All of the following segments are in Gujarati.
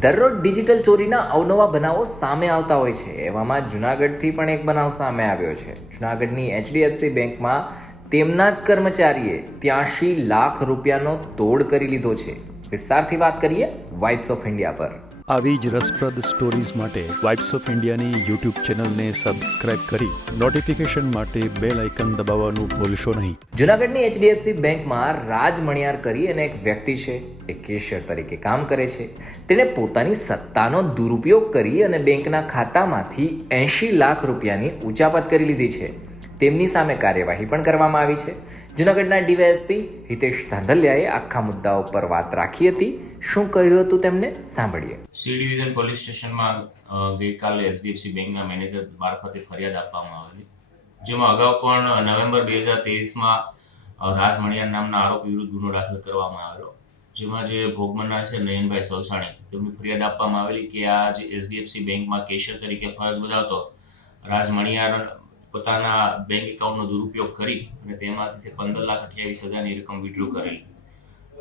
દરરોજ ડિજિટલ ચોરીના અવનવા બનાવો સામે આવતા હોય છે. એવામાં જુનાગઢથી પણ એક બનાવ સામે આવ્યો છે. જુનાગઢની એચડીએફસી બેંકમાં તેમના જ કર્મચારીએ ત્યાંશી લાખ રૂપિયાનો તોડ કરી લીધો છે. વિસ્તારથી વાત કરીએ વાઇબ્સ ઓફ ઇન્ડિયા પર. આવી જ રસપ્રદ સ્ટોરીઝ માટે વાઇબ્સ ઓફ ઇન્ડિયાની યુટ્યુબ ચેનલને સબસ્ક્રાઇબ કરી નોટિફિકેશન માટે બેલ આઇકન દબાવવાનું ભૂલશો નહીં. જુનાગઢની એચડીએફસી બેંકમાં રાજ મણિયાર કરી અને એક વ્યક્તિ છે, એ કેશિયર તરીકે કામ કરે છે. તેણે પોતાની સત્તાનો દુરુપયોગ કરી અને બેંકના ખાતામાંથી એંશી લાખ રૂપિયાની ઉચાપત કરી લીધી છે. તેમની સામે કાર્યવાહી પણ કરવામાં આવી છે. જુનાગઢના ડીવાયએસપી હિતેશ ધાંધલિયાએ આખા મુદ્દા ઉપર વાત રાખી હતી શું કહ્યું હતું તેમને? સાંભળીએ. સી ડિવિઝન પોલીસ સ્ટેશનમાં ગઈકાલે એચડીએફસી બેંકના મેનેજર મારફતે ફરિયાદ આપવામાં આવેલી. જેમાં અગાઉ પણ નવેમ્બર બે હજાર તેવીસમાં રાજ મણિયાર નામના આરોપી વિરુદ્ધ ગુનો દાખલ કરવામાં આવેલો જેમાં જે ભોગ બનનાર છે નયનભાઈ સવસાણી, તેમની ફરિયાદ આપવામાં આવેલી કે આ જે એચડીએફસી બેંકમાં કેશિયર તરીકે ફરજ બજાવતો, રાજ મણિયાર પોતાના બેંક એકાઉન્ટનો દુરુપયોગ કરી અને તેમાંથી પંદર લાખ અઠ્યાવીસ હજારની રકમ વિડ્રો કરેલી.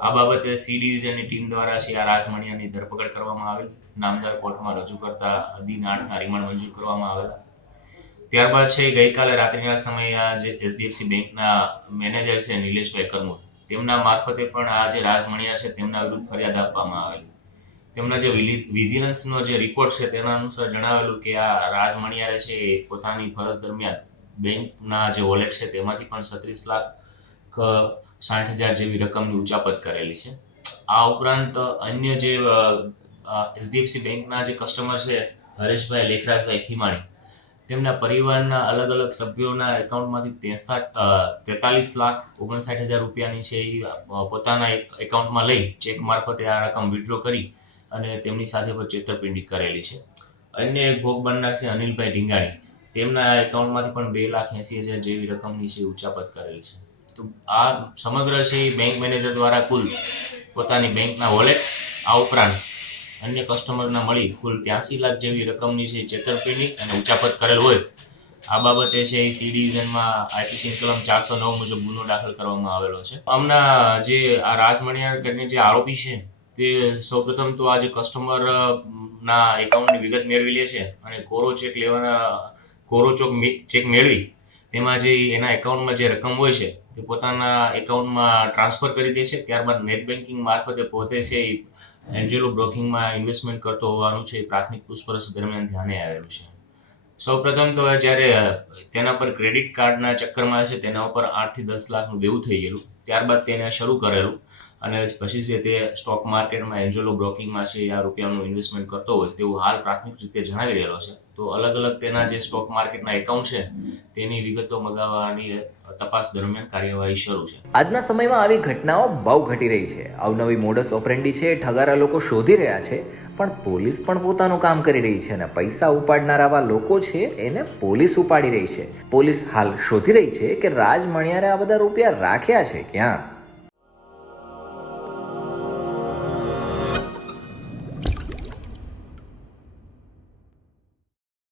આ બાબતે સી ડિવિઝનની ટીમ દ્વારા આ રાજમણિયાની ધરપકડ કરવામાં આવેલ. નામદાર કોર્ટમાં રજૂ કરતા દિન આઠના રિમાન્ડ મંજૂર કરવામાં આવેલા. ત્યારબાદ છે, ગઈકાલે રાત્રિના સમયે આ જે એચડીએફસી બેંકના મેનેજર છે, નિલેશભાઈ કરમુર તેમના મારફતે પણ આ જે રાજમણિયા છે, તેમના વિરુદ્ધ ફરિયાદ આપવામાં આવેલી. તેમના જે વિજિલન્સનો જે રિપોર્ટ છે, તેના અનુસાર જણાવેલું કે આ રાજમણિયારે છે, એ પોતાની ફરજ દરમિયાન બેંકના જે વોલેટ છે, તેમાંથી પણ છત્રીસ લાખ સાઠ હજાર જેવી રકમની ઉચાપત કરેલી છે. આ ઉપરાંત અન્ય જે એચડીએફસી બેંકના જે કસ્ટમર છે, હરેશભાઈ લેખરાજભાઈ ખીમાણી, તેમના પરિવારના અલગ અલગ સભ્યોના એકાઉન્ટમાંથી તેસઠ તેતાલીસ લાખ ઓગણસાઠ હજાર રૂપિયાની છે એ પોતાના એક એકાઉન્ટમાં લઈ ચેક મારફતે આ રકમ વિડ્રો કરી અને તેમની સાથે પણ છેતરપિંડી કરેલી છે. અન્ય એક ભોગ બનનાર છે અનિલભાઈ ઢીંગાણી, તેમના એકાઉન્ટમાંથી પણ બે લાખ એંસી હજાર જેવી રકમની છે ઉચાપત કરેલી છે. તો આ સમગ્ર છે એ બેંક મેનેજર દ્વારા કુલ પોતાની બેંકના વોલેટ આ ઉપરાંત અન્ય કસ્ટમરના મળી કુલ ત્યાસી લાખ જેવી રકમની છે છેતરપિંડી અને ઉચાપત કરેલ હોય. આ બાબતે છે એ સી ડિવિઝનમાં આઈપીસી કલમ ચારસો નવ મુજબ ગુનો દાખલ કરવામાં આવેલો છે. આમના જે આ રાજમણિયાર કરીને જે આરોપી છે, તે સૌપ્રથમ તો આ જે કસ્ટમર ના એકાઉન્ટની વિગત મેળવી લે છે અને કોરો ચેક લેવાના, કોરો ચોક ચેક મેળવી તેમાં જે એના એકાઉન્ટમાં જે રકમ હોય છે, તે પોતાના એકાઉન્ટમાં ટ્રાન્સફર કરી દે છે. ત્યારબાદ નેટ બેન્કિંગ મારફતે પોતે છે એ એન્જેલો બ્રોકિંગમાં ઇન્વેસ્ટમેન્ટ કરતો હોવાનું છે એ પ્રાથમિક પૂછપરછ દરમિયાન ધ્યાને આવેલું છે. સૌપ્રથમ તો જ્યારે તેના પર ક્રેડિટ કાર્ડના ચક્કરમાં છે તેના ઉપર આઠથી દસ લાખનું દેવું થઈ ગયેલું. ત્યારબાદ તેને શરૂ કરેલું અને પછી છે તે સ્ટોક માર્કેટમાં એન્જોલો બ્રોકિંગમાં છે આ રૂપિયાનું ઇન્વેસ્ટમેન્ટ કરતો હોય તેવું હાલ પ્રાથમિક રીતે જણાવી રહેલો છે. તો અલગ અલગ તેના જે સ્ટોક માર્કેટના એકાઉન્ટ છે, તેની વિગતો મગાવવાની તપાસ દરમિયાન કાર્યવાહી શરૂ છે. આજના સમયમાં આવી ઘટનાઓ બહુ ઘટી રહી છે. અવનવી મોડસ ઓપરેન્ડી છે, ઠગારા લોકો શોધી રહ્યા છે, પણ પોલીસ પણ પોતાનું કામ કરી રહી છે અને પૈસા ઉપાડનાર લોકો છે એને પોલીસ ઉપાડી રહી છે. પોલીસ હાલ શોધી રહી છે કે રાજ મણિયારે આ બધા રૂપિયા રાખ્યા છે ક્યાં?